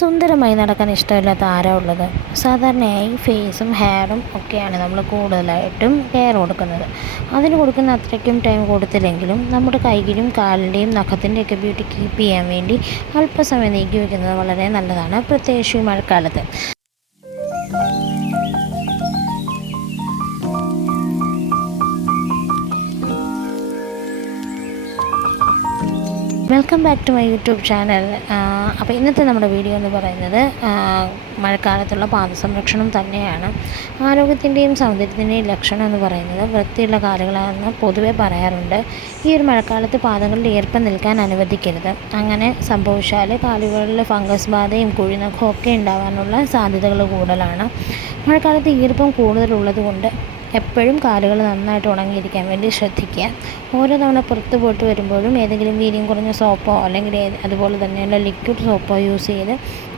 സുന്ദരമായി നടക്കാൻ ഇഷ്ടമില്ലാത്ത ആരാ ഉള്ളത്? സാധാരണയായി ഫേസും ഹെയറും ഒക്കെയാണ് നമ്മൾ കൂടുതലായിട്ടും കെയർ കൊടുക്കുന്നത്. അതിന് കൊടുക്കുന്ന അത്രയ്ക്കും ടൈം കൊടുത്തില്ലെങ്കിലും നമ്മുടെ കൈകിലും കാലിന്റെയും നഖത്തിന്റെയൊക്കെ ബ്യൂട്ടി കീപ്പ് ചെയ്യാൻ വേണ്ടി അല്പസമയം നീക്കി വയ്ക്കുന്നത് വളരെ നല്ലതാണ്. പ്രത്യേകിച്ച് മഴക്കാലത്ത്. Welcome back to my YouTube channel. അപ്പോൾ ഇന്നത്തെ നമ്മുടെ വീഡിയോ എന്ന് പറയുന്നത് മഴക്കാലത്തുള്ള പാദസംരക്ഷണം തന്നെയാണ്. ആരോഗ്യത്തിന്റെയും സൗന്ദര്യത്തിന്റെയും ലക്ഷണം എന്ന് പറയുന്നത് വൃത്തിയുള്ള കാലുകളാണെന്ന് പൊതുവെ പറയാറുണ്ട്. ഈ ഒരു മഴക്കാലത്ത് പാദങ്ങളിൽ ഈർപ്പം നിൽക്കാൻ അനുവദിക്കരുത്. അങ്ങനെ സംഭവിച്ചാൽ കാലുകളിൽ ഫംഗസ് ബാധയും കുഴിനഖവും ഒക്കെ ഉണ്ടാകാനുള്ള സാധ്യതകൾ കൂടുതലാണ്. മഴക്കാലത്ത് ഈർപ്പം കൂടുതലുള്ളത് കൊണ്ട് എപ്പോഴും കാലുകൾ നന്നായിട്ട് ഉണങ്ങിയിരിക്കാൻ വേണ്ടി ശ്രദ്ധിക്കുക. ഓരോ തവണ പുറത്ത് പോയിട്ട് വരുമ്പോഴും ഏതെങ്കിലും വീര്യം കുറഞ്ഞ സോപ്പോ അല്ലെങ്കിൽ അതുപോലെ തന്നെയുള്ള ലിക്വിഡ് സോപ്പോ യൂസ് ചെയ്ത്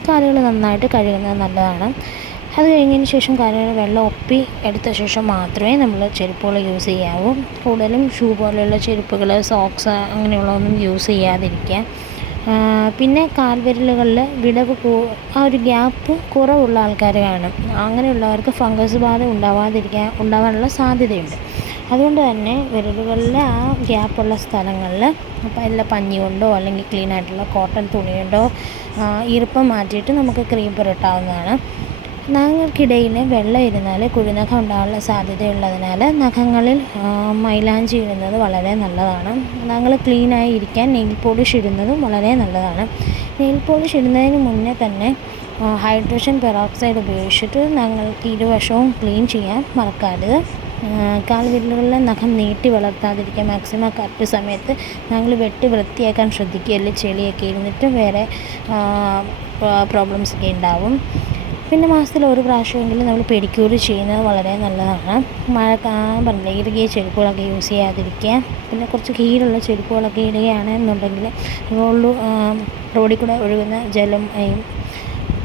കാലുകൾ നന്നായിട്ട് കഴുകുന്നത് നല്ലതാണ്. അത് കഴിഞ്ഞതിന് ശേഷം കാലുകൾ വെള്ളം ഒപ്പി എടുത്ത ശേഷം മാത്രമേ നമ്മൾ ചെരുപ്പുകൾ യൂസ് ചെയ്യാവൂ. കൂടുതലും ഷൂ പോലെയുള്ള ചെരുപ്പുകൾ സോക്സ് അങ്ങനെയുള്ളതൊന്നും യൂസ് ചെയ്യാതിരിക്കുക. പിന്നെ കാൽവിരലുകളിൽ വിടവ് ആ ഒരു ഗ്യാപ്പ് കുറവുള്ള ആൾക്കാർ കാണും. അങ്ങനെയുള്ളവർക്ക് ഫംഗസ് ബാധ ഉണ്ടാവാതിരിക്കാൻ ഉണ്ടാവാനുള്ള സാധ്യതയുണ്ട്. അതുകൊണ്ട് തന്നെ വിരലുകളിൽ ആ ഗ്യാപ്പുള്ള സ്ഥലങ്ങളിൽ അപ്പോൾ എല്ലാ പഞ്ഞി കൊണ്ടോ അല്ലെങ്കിൽ ക്ലീൻ ആയിട്ടുള്ള കോട്ടൺ തുണി കൊണ്ടോ ഈർപ്പം മാറ്റിയിട്ട് നമുക്ക് ക്രീം പുരട്ടാവുന്നതാണ്. നഖങ്ങൾക്കിടയിൽ വെള്ളം ഇരുന്നാൽ കുഴിനഖം ഉണ്ടാകാനുള്ള സാധ്യതയുള്ളതിനാൽ നഖങ്ങളിൽ മൈലാഞ്ചി ഇടുന്നത് വളരെ നല്ലതാണ്. നഖങ്ങൾ ക്ലീനായി ഇരിക്കാൻ നെയിൽ പോളിഷ് ഇടുന്നതും വളരെ നല്ലതാണ്. നെയിൽ പോളിഷ് ഇടുന്നതിന് മുന്നേ തന്നെ ഹൈഡ്രേഷൻ പെറോക്സൈഡ് ഉപയോഗിച്ചിട്ട് നഖങ്ങൾക്ക് ഇരുവശവും ക്ലീൻ ചെയ്യാൻ മറക്കരുത് കാൽവിരലുകളിലെ നഖം നീട്ടി വളർത്താതിരിക്കുക മാക്സിമം കറക്റ്റ് സമയത്ത് ഞങ്ങൾ വെട്ടി വൃത്തിയാക്കാൻ ശ്രദ്ധിക്കുക അല്ലെങ്കിൽ ചെളിയൊക്കെ ഇരുന്നിട്ട് വേറെ പ്രോബ്ലംസ് ഒക്കെ ഉണ്ടാവും. പിന്നെ മാസത്തിൽ ഒരു പ്രാവശ്യമെങ്കിലും നമ്മൾ പെഡിക്യൂർ ചെയ്യുന്നത് വളരെ നല്ലതാണ്. മഴ പറഞ്ഞില്ല ഇറുകിയ ചെരുപ്പുകളൊക്കെ യൂസ് ചെയ്യാതിരിക്കുക. പിന്നെ കുറച്ച് കീഴുള്ള ചെരുപ്പുകളൊക്കെ ഇടുകയാണെന്നുണ്ടെങ്കിൽ റോഡിൽ റോഡിൽ കൂടെ ഒഴുകുന്ന ജലം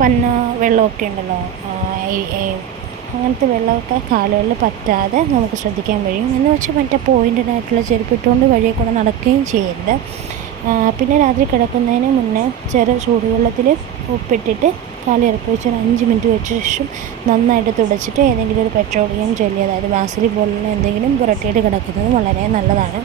പന്ന വെള്ളമൊക്കെ ഉണ്ടല്ലോ അങ്ങനത്തെ വെള്ളമൊക്കെ കാലുകളിൽ പറ്റാതെ നമുക്ക് ശ്രദ്ധിക്കാൻ കഴിയും. എന്ന് വെച്ചാൽ മറ്റേ പോയിന്റഡ് ആയിട്ടുള്ള ചെരുപ്പിട്ടുകൊണ്ട് വഴിയെ കൂടെ നടക്കുകയും ചെയ്യരുത്. പിന്നെ രാത്രി കിടക്കുന്നതിന് മുന്നേ ചെറു ചൂടുവെള്ളത്തിൽ ഉപ്പിട്ടിട്ട് കാൽ ഇറക്കി വെച്ച് ഒരു അഞ്ച് മിനിറ്റ് വെച്ച ശേഷം നന്നായിട്ട് തുടച്ചിട്ട് ഏതെങ്കിലും ഒരു പെട്രോളിയം ജെല്ലി അതായത് വാസലി പോലുള്ള എന്തെങ്കിലും പുരട്ടിയിട്ട് കിടക്കുന്നത് വളരെ നല്ലതാണ്.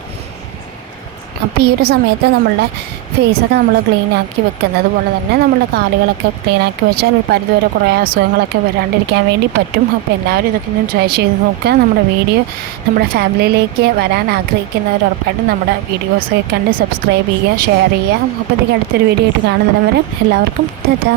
അപ്പോൾ ഈ ഒരു സമയത്ത് നമ്മളുടെ ഫേസൊക്കെ നമ്മൾ ക്ലീൻ ആക്കി വെക്കുന്നത് പോലെ തന്നെ നമ്മളുടെ കാലുകളൊക്കെ ക്ലീൻ ആക്കി വെച്ചാൽ ഒരു പരിധിവരെ കുറേ അസുഖങ്ങളൊക്കെ വരാണ്ടിരിക്കാൻ വേണ്ടി പറ്റും. അപ്പോൾ എല്ലാവരും ഇതൊക്കെ ഒന്ന് ട്രൈ ചെയ്ത് നോക്കുക. നമ്മുടെ വീഡിയോ നമ്മുടെ ഫാമിലിയിലേക്ക് വരാൻ ആഗ്രഹിക്കുന്നവർ ഉറപ്പായിട്ടും നമ്മുടെ വീഡിയോസൊക്കെ കണ്ട് സബ്സ്ക്രൈബ് ചെയ്യുക ഷെയർ ചെയ്യുക. അപ്പോഴത്തേക്ക് അടുത്തൊരു വീഡിയോ ആയിട്ട് കാണുന്നതിന് വരെ എല്ലാവർക്കും ടാറ്റാ.